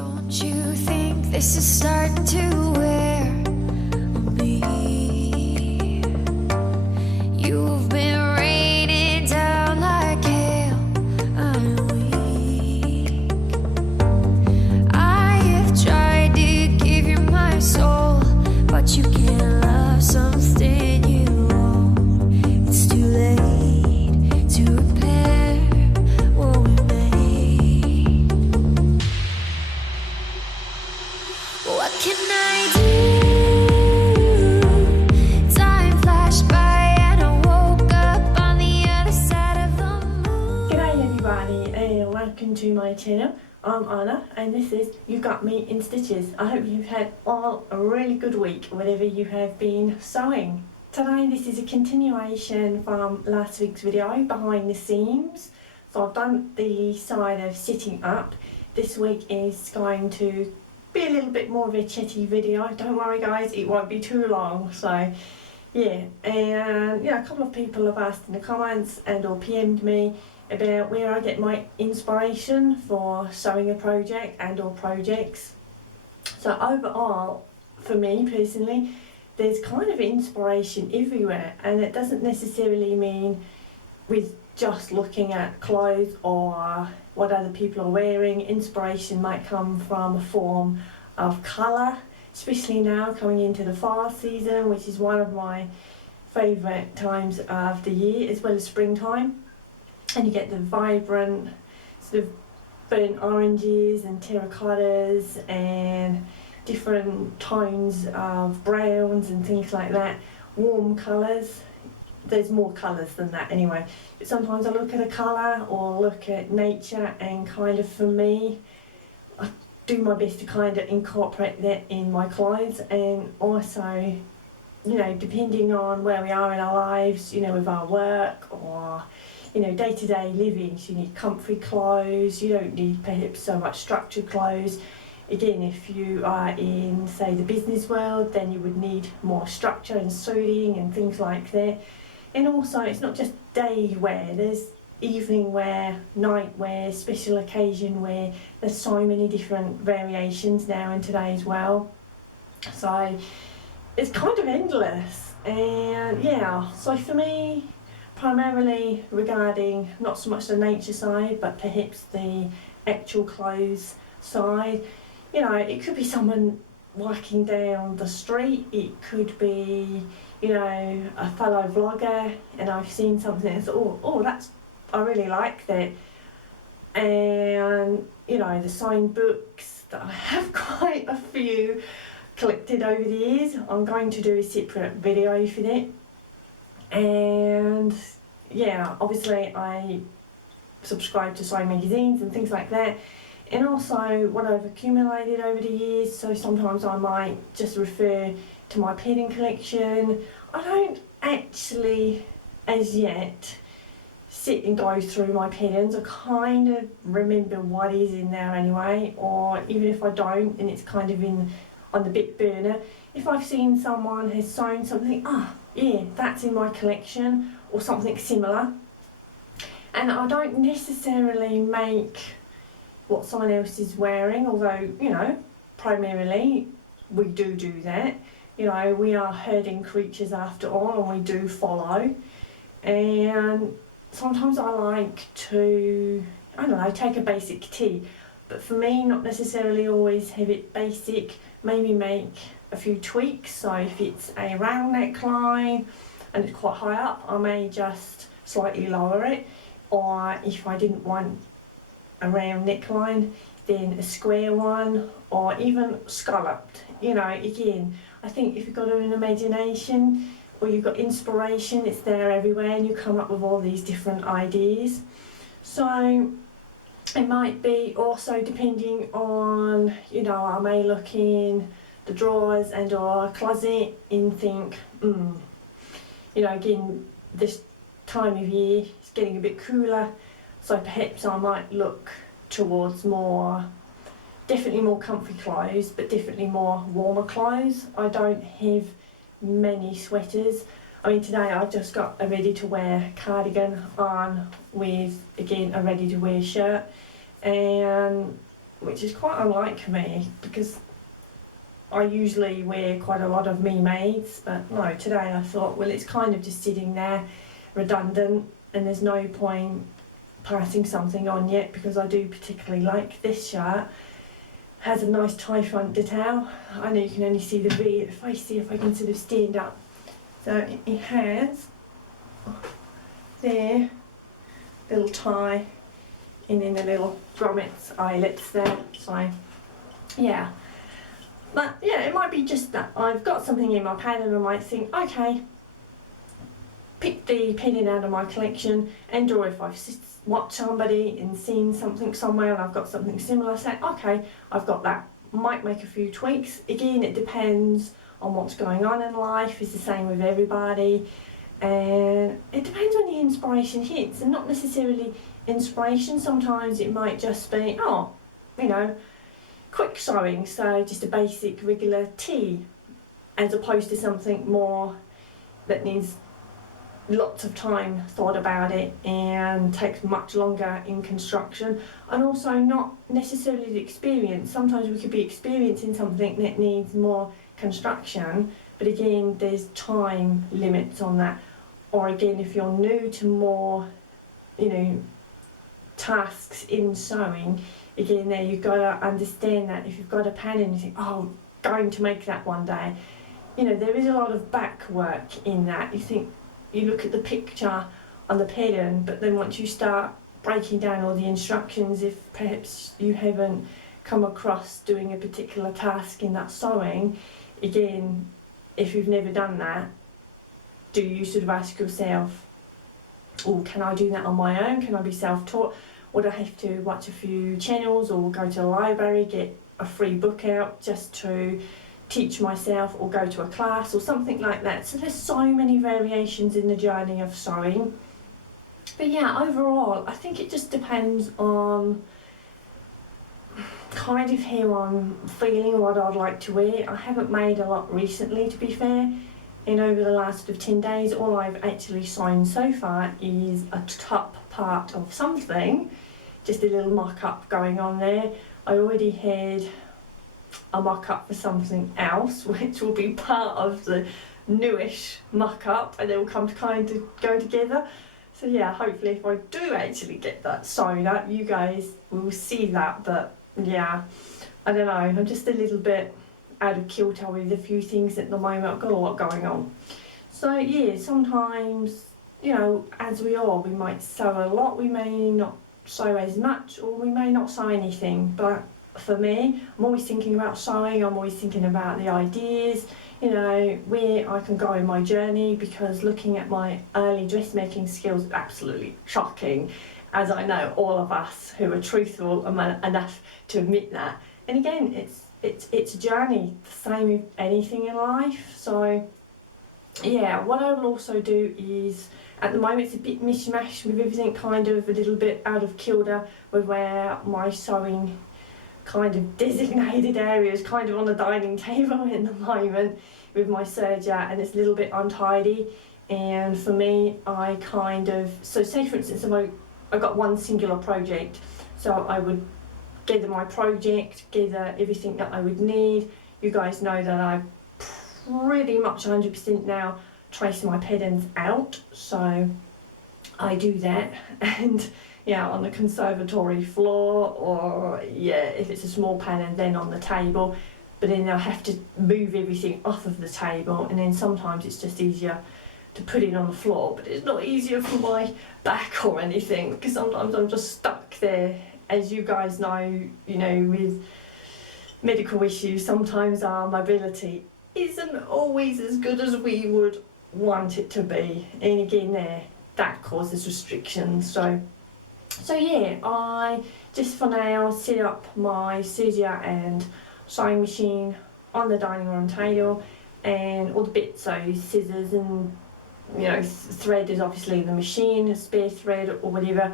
Don't you think this is starting to wear on me? You've been raining down like hail. I'm weak. I have tried to give you my soul, but you can't love something you own. It's too late to repair what we made. What can I do? Time flashed by and I woke up on the other side of the moon. G'day everybody and welcome to my channel. I'm Anna and this is You Got Me in Stitches. I hope you've had all a really good week whatever you have been sewing. Today this is a continuation from last week's video, behind the seams. So I've done the side of sitting up. This week is going to be a little bit more of a chatty video. Don't worry guys, it won't be too long. So yeah, and a couple of people have asked in the comments and or PM'd me about where I get my inspiration for sewing a project and or projects. So overall, for me personally, there's kind of inspiration everywhere, and it doesn't necessarily mean with just looking at clothes or what other people are wearing. Inspiration might come from a form of colour, especially now coming into the fall season, which is one of my favourite times of the year, as well as springtime. And you get the vibrant sort of burnt oranges and terracottas and different tones of browns and things like that, warm colours. There's more colours than that anyway, but sometimes I look at a colour or look at nature and kind of, for me, I do my best to kind of incorporate that in my clothes. And also, depending on where we are in our lives, with our work or day-to-day living, so you need comfy clothes, you don't need perhaps so much structured clothes. Again, if you are in, say, the business world, then you would need more structure and suiting and things like that. And also, it's not just day wear, there's evening wear, night wear, special occasion wear. There's so many different variations now in today as well. So it's kind of endless. And so for me, primarily regarding not so much the nature side, but perhaps the actual clothes side. It could be someone walking down the street, it could be, a fellow vlogger, and I've seen something and thought, I really like that. And, the signed books, that I have quite a few collected over the years. I'm going to do a separate video for that. And obviously I subscribe to sewing magazines and things like that, and also what I've accumulated over the years. So sometimes I might just refer to my pattern collection. I don't actually, as yet, sit and go through my patterns. I kind of remember what is in there anyway, or even if I don't and it's kind of on the back burner, if I've seen someone has sewn something, that's in my collection, or something similar. And I don't necessarily make what someone else is wearing, although, primarily we do that. We are herding creatures after all, and we do follow. And sometimes I like to, take a basic tee, but for me, not necessarily always have it basic, maybe make a few tweaks. So if it's a round neckline and it's quite high up, I may just slightly lower it. Or if I didn't want a round neckline, then a square one, or even scalloped. Again, I think if you've got an imagination or you've got inspiration, it's there everywhere, and you come up with all these different ideas. So it might be also depending on, I may look in the drawers and or closet and think, again, this time of year it's getting a bit cooler, so perhaps I might look towards definitely more comfy clothes, but definitely more warmer clothes. I don't have many sweaters. Today I've just got a ready to wear cardigan on with, again, a ready to wear shirt. And which is quite unlike me because I usually wear quite a lot of me-mades, but no, today I thought, well, it's kind of just sitting there redundant and there's no point passing something on yet because I do particularly like this shirt. Has a nice tie front detail. I know you can only see the V. If I can sort of stand up. So it has there, little tie, and then the little grommets, eyelets there. So yeah. But yeah, it might be just that I've got something in my pad and I might think, okay, pick the pendant out of my collection, and or if I've watched somebody and seen something somewhere and I've got something similar, say, okay, I've got that. Might make a few tweaks. Again, it depends on what's going on in life. It's the same with everybody. And it depends when the inspiration hits, and not necessarily inspiration. Sometimes it might just be, oh, you know, quick sewing, so just a basic regular tee, as opposed to something more that needs lots of time thought about it and takes much longer in construction, and also not necessarily the experience. Sometimes we could be experiencing something that needs more construction, but again there's time limits on that. Or again, if you're new to more, you know, tasks in sewing, again there you've got to understand that if you've got a pan and you think, oh, going to make that one day, you know, there is a lot of back work in that. You think, you look at the picture on the pattern, but then once you start breaking down all the instructions, if perhaps you haven't come across doing a particular task in that sewing, again, if you've never done that, do you sort of ask yourself, oh, can I do that on my own? Can I be self-taught? Would I have to watch a few channels or go to a library, get a free book out just to teach myself, or go to a class or something like that? So there's so many variations in the journey of sewing. But yeah, overall, I think it just depends on kind of how I'm feeling, what I'd like to wear. I haven't made a lot recently, to be fair. And over the last 10 days, all I've actually sewn so far is a top part of something, just a little mock-up going on there. I already had a mock-up for something else, which will be part of the newish mock-up, and they will come to kind of go together. So yeah, hopefully if I do actually get that sewn up, you guys will see that. But yeah, I don't know, I'm just a little bit out of kilter with a few things at the moment. I've got a lot going on. So yeah, sometimes, you know, as we are, we might sew a lot, we may not sew as much, or we may not sew anything. But for me, I'm always thinking about sewing, I'm always thinking about the ideas, you know, where I can go in my journey, because looking at my early dressmaking skills is absolutely shocking, as I know all of us who are truthful enough to admit that. And again, it's a journey, the same with anything in life. So yeah, what I will also do is, at the moment it's a bit mishmash with everything kind of a little bit out of kilter with where my sewing kind of designated areas, kind of on the dining table in the moment with my serger, and it's a little bit untidy. And for me, I kind of, so say for instance, if I got one singular project, so I would gather my project, gather everything that I would need. You guys know that I pretty much 100% now trace my patterns out, so I do that. And yeah, on the conservatory floor, or yeah, if it's a small pattern, then on the table. But then I have to move everything off of the table, and then sometimes it's just easier to put it on the floor, but it's not easier for my back or anything, because sometimes I'm just stuck there. As you guys know, you know, with medical issues, sometimes our mobility isn't always as good as we would want it to be, and again that causes restrictions. So yeah, I just for now set up my serger and sewing machine on the dining room table, and all the bits, so scissors and, you know, thread is obviously in the machine, spare thread or whatever.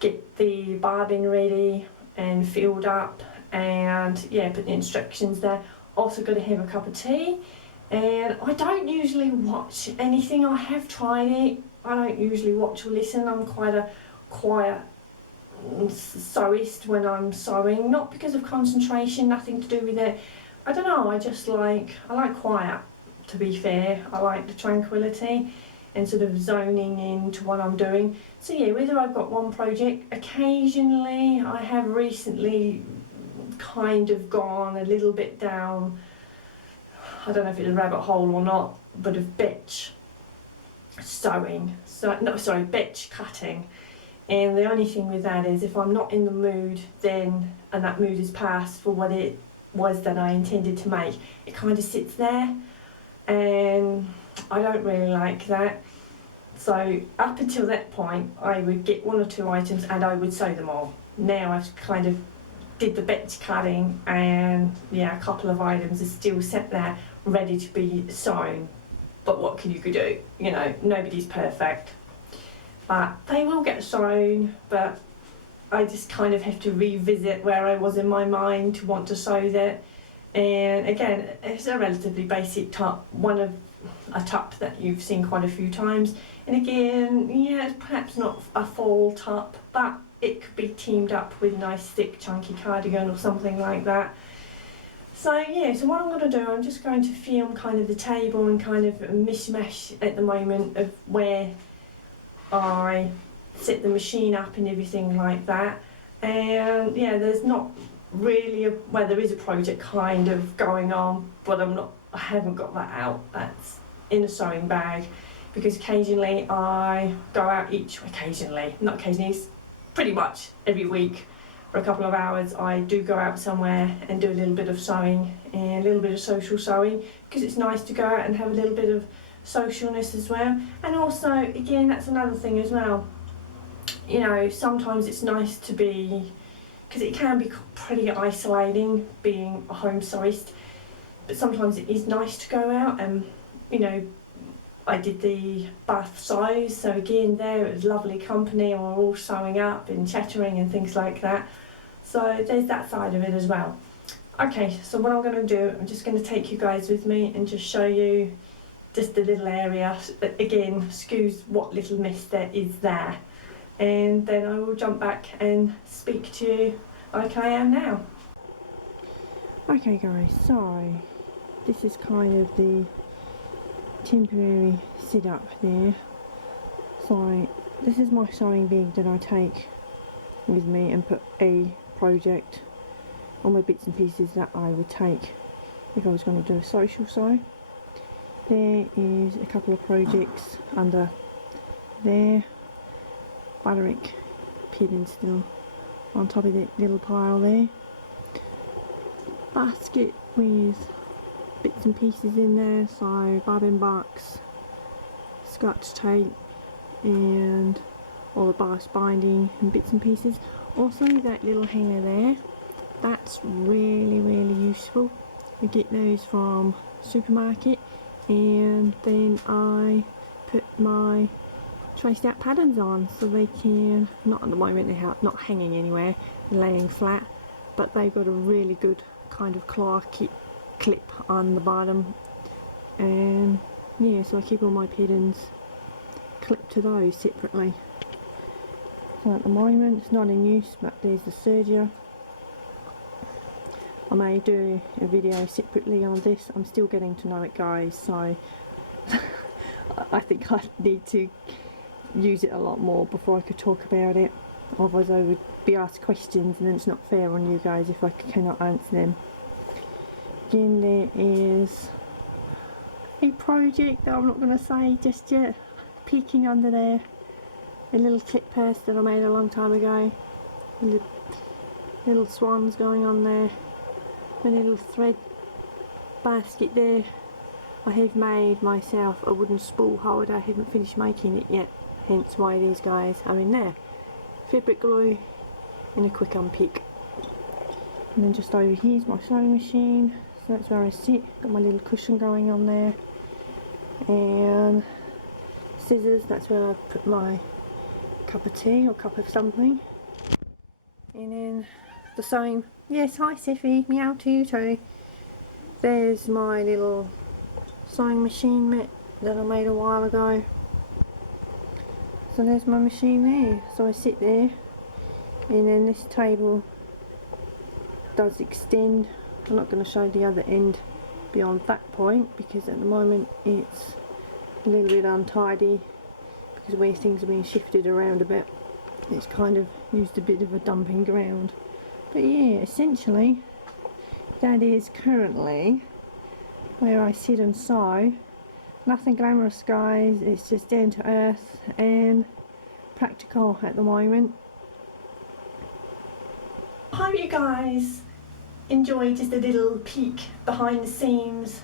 Get the bobbin ready and filled up, and yeah, put the instructions there. Also got to have a cup of tea. And I don't usually watch anything. I have tried it. I don't usually watch or listen. I'm quite a quiet sewist when I'm sewing, not because of concentration, nothing to do with it. I don't know, I like quiet, to be fair. I like the tranquility and sort of zoning into what I'm doing. So yeah, whether I've got one project, occasionally I have recently kind of gone a little bit down, I don't know if it's a rabbit hole or not, but of bitch sewing, bitch cutting. And the only thing with that is if I'm not in the mood then, and that mood is past for what it was that I intended to make, it kind of sits there and I don't really like that. So up until that point I would get one or two items and I would sew them all. Now I've kind of did the bitch cutting and yeah, a couple of items are still set there ready to be sewn. But what can you do? You know, nobody's perfect. But they will get sewn, but I just kind of have to revisit where I was in my mind to want to sew that. And again, it's a relatively basic top, a top that you've seen quite a few times. And again, yeah, it's perhaps not a full top, but it could be teamed up with a nice thick chunky cardigan or something like that. So yeah, so what I'm going to do, I'm just going to film kind of the table and kind of a mishmash at the moment of where I set the machine up and everything like that. And yeah, there's not really there is a project kind of going on, but I haven't got that out. That's in a sewing bag because occasionally I go out it's pretty much every week for a couple of hours. I do go out somewhere and do a little bit of sewing and a little bit of social sewing because it's nice to go out and have a little bit of socialness as well. And also, again, that's another thing as well, you know, sometimes it's nice to be, because it can be pretty isolating being a home sewist, but sometimes it is nice to go out and, you know, I did the bath sews, so again there it was lovely company and we're all sewing up and chattering and things like that. So there's that side of it as well. Okay, so what I'm going to do, I'm just going to take you guys with me and just show you just the little area, again, excuse what little mess there is there. And then I will jump back and speak to you like I am now. Okay guys, so this is kind of the temporary setup there. So this is my sewing bag that I take with me and put a project, all my bits and pieces that I would take if I was going to do a social sew. There is a couple of projects under there, fabric pidding still on top of that little pile there, basket with bits and pieces in there, so bobbin box, scotch tape and all the bias binding and bits and pieces. Also that little hanger there, that's really useful. We get those from supermarket, and then I put my traced out patterns on so they can, not at the moment they're not hanging anywhere, laying flat, but they've got a really good kind of claw clip on the bottom, and yeah, so I keep all my patterns clipped to those separately. So at the moment it's not in use, but there's the serger. I may do a video separately on this. I'm still getting to know it guys, so I think I need to use it a lot more before I could talk about it, otherwise I would be asked questions and then it's not fair on you guys if I cannot answer them. Again, there is a project that I'm not going to say just yet, peeking under there, a little clip purse that I made a long time ago, little swans going on there, a little thread basket there. I have made myself a wooden spool holder, I haven't finished making it yet, hence why these guys are in there. Fabric glue and a quick unpick. And then just over here is my sewing machine, so that's where I sit, got my little cushion going on there, and scissors, that's where I put my cup of tea or cup of something. And then the sewing, yes, hi Siffy, meow to you too. There's my little sewing machine mat that I made a while ago. So there's my machine there, so I sit there And then this table does extend. I'm not going to show the other end beyond that point because at the moment it's a little bit untidy because where things are being shifted around a bit, it's kind of used a bit of a dumping ground. But yeah, essentially that is currently where I sit and sew. Nothing glamorous, guys, it's just down to earth and practical at the moment. I hope you guys enjoyed just a little peek behind the scenes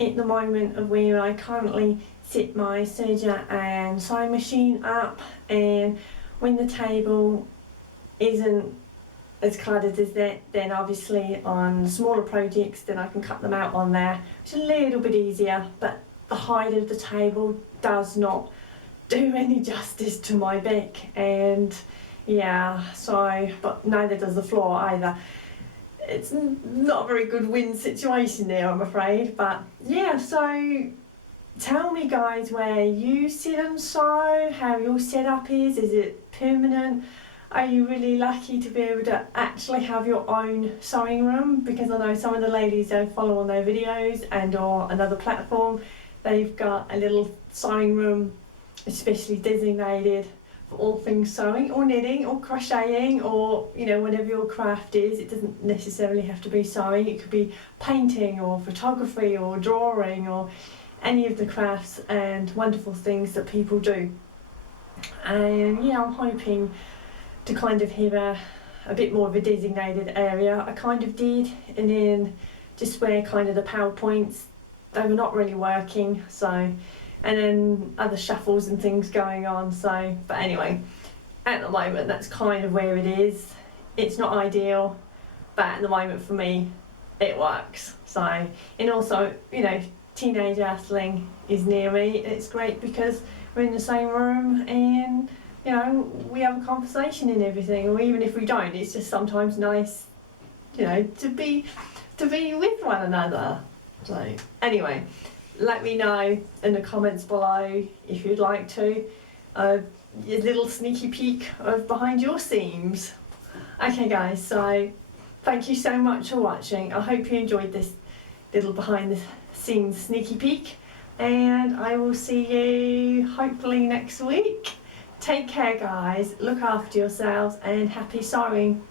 at the moment of where I currently sit my serger and sewing machine up, and when the table isn't as cluttered as that, then obviously on smaller projects then I can cut them out on there, which is a little bit easier, but the height of the table does not do any justice to my back, and yeah, so, but neither does the floor either. It's not a very good win situation there, I'm afraid, but yeah, so tell me guys where you sit and sew, how your setup is it permanent? Are you really lucky to be able to actually have your own sewing room? Because I know some of the ladies I follow on their videos and or another platform, they've got a little sewing room especially designated for all things sewing or knitting or crocheting or, you know, whatever your craft is. It doesn't necessarily have to be sewing, it could be painting or photography or drawing or any of the crafts and wonderful things that people do. And yeah, I'm hoping to kind of have a bit more of a designated area. I kind of did, and then just where kind of the PowerPoints, they were not really working, so, and then other shuffles and things going on, so, but anyway, at the moment that's kind of where it is. It's not ideal, but at the moment for me it works. So, and also, you know, teenage Athling is near me. It's great because we're in the same room and, you know, we have a conversation and everything, or even if we don't, it's just sometimes nice, you know, to be with one another. So anyway, let me know in the comments below if you'd like to, a little sneaky peek of behind your seams. Okay guys, so thank you so much for watching. I hope you enjoyed this little behind the scenes sneaky peek, and I will see you hopefully next week. Take care guys, look after yourselves and happy sewing.